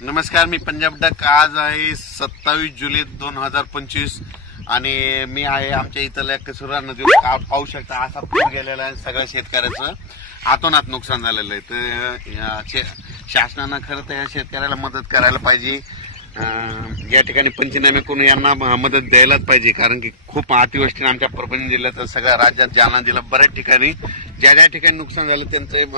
नमस्कार, मी पंजाब डक। आज आहे 27 जुलै 2025 आणि मी आहे आमच्या इथल्या कसुरा नदीवर पाहू शकता असा पूर गेलेला आहे। सगळ्या शेतकऱ्याचं आतोनात नुकसान झालेलं आहे। तर शासनानं खरं तर या शेतकऱ्याला मदत करायला पाहिजे। या ठिकाणी पंचनामे करून यांना मदत द्यायलाच पाहिजे, कारण की खूप अतिवृष्टीने आमच्या परभणी जिल्ह्यात सगळ्या राज्यात जालना जिल्हा बऱ्याच ठिकाणी ज्या ठिकाणी नुकसान झालं त्यांचं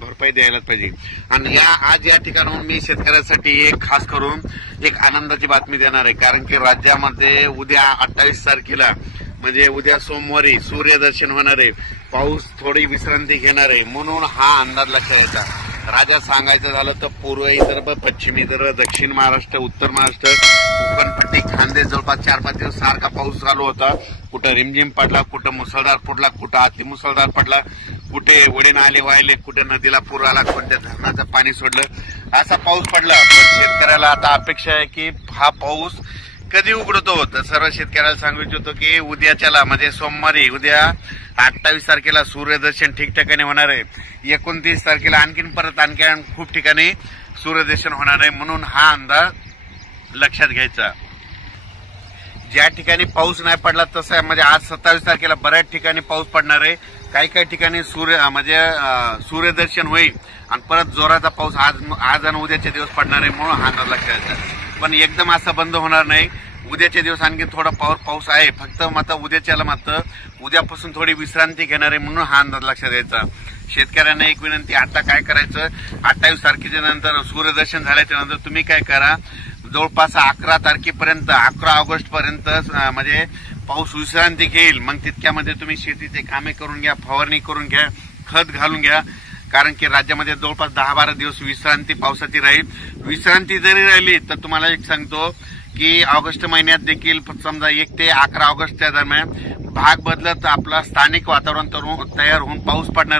भरपाई द्यायलाच पाहिजे। आणि आज या ठिकाणाहून मी शेतकऱ्यांसाठी एक खास करून एक आनंदाची बातमी देणार आहे, कारण की राज्यामध्ये उद्या 28 तारखेला म्हणजे उद्या सोमवारी सूर्यदर्शन होणार आहे। पाऊस थोडी विश्रांती घेणार आहे, म्हणून हा अंदाज लक्षात यायचा। राज्यात सांगायचं झालं तर पूर्व विदर्भ, पश्चिम विदर्भ, दक्षिण महाराष्ट्र, उत्तर महाराष्ट्र, कोकणपट्टी, खानदेश जवळपास 4-5 दिवस सारखा पाऊस चालू होता। कुठं रिमझिम पडला, कुठं मुसळधार पडला, कुठं अतिमुसळधार पडला, कुठे वडे नाले वाहिले, कुठे नदीला पूर आला, कोणत्या धरणाचं पाणी सोडलं, असा पाऊस पडला। पण शेतकऱ्याला आता अपेक्षा आहे की हा पाऊस कधी उघडतो। तर सर्व शेतकऱ्याला सांगू इच्छितो की उद्याच्याला म्हणजे सोमवारी उद्या 28 तारखेला सूर्यदर्शन ठिकठिकाणी होणार आहे। 29 तारखेला आणखीन खूप ठिकाणी सूर्यदर्शन होणार आहे, म्हणून हा अंदाज लक्षात घ्यायचा। ज्या ठिकाणी पाऊस नाही पडला तसं म्हणजे आज 27 तारखेला बऱ्याच ठिकाणी पाऊस पडणार आहे। काही ठिकाणी सूर्यदर्शन होईल आणि परत जोराचा पाऊस आज आणि उद्याचे दिवस पडणार आहे, म्हणून हा अंदाज लक्षात घ्यायचा। पण एकदम असं बंद होणार नाही। उद्याचे दिवस आणखी थोडा पाऊस आहे, फक्त मात्र उद्याच्याला मात्र उद्यापासून थोडी विश्रांती घेणार आहे, म्हणून हा अंदाज लक्षात घ्यायचा। शेतकऱ्यांना एक विनंती, आता काय करायचं, 28 तारखेच्या नंतर सूर्यदर्शन झाल्याच्या नंतर तुम्ही काय करा, जवळपास 11 तारखेपर्यंत 11 ऑगस्ट पर्यंत म्हणजे पाऊस विश्रांती घेईल। मग तितक्यामध्ये तुम्ही शेतीचे कामे करून घ्या, फवारणी करून घ्या, खत घालून घ्या, कारण की राज्यामध्ये जवळपास 10-12 दिवस विश्रांती पावसाची राहील। विश्रांती जरी राहिली तर तुम्हाला एक सांगतो की ऑगस्ट महिन्यात देखील समजा 1 ते 11 ऑगस्टच्या दरम्यान भाग बदलत आपला स्थानिक वातावरण तयार होऊन पाऊस पडणार।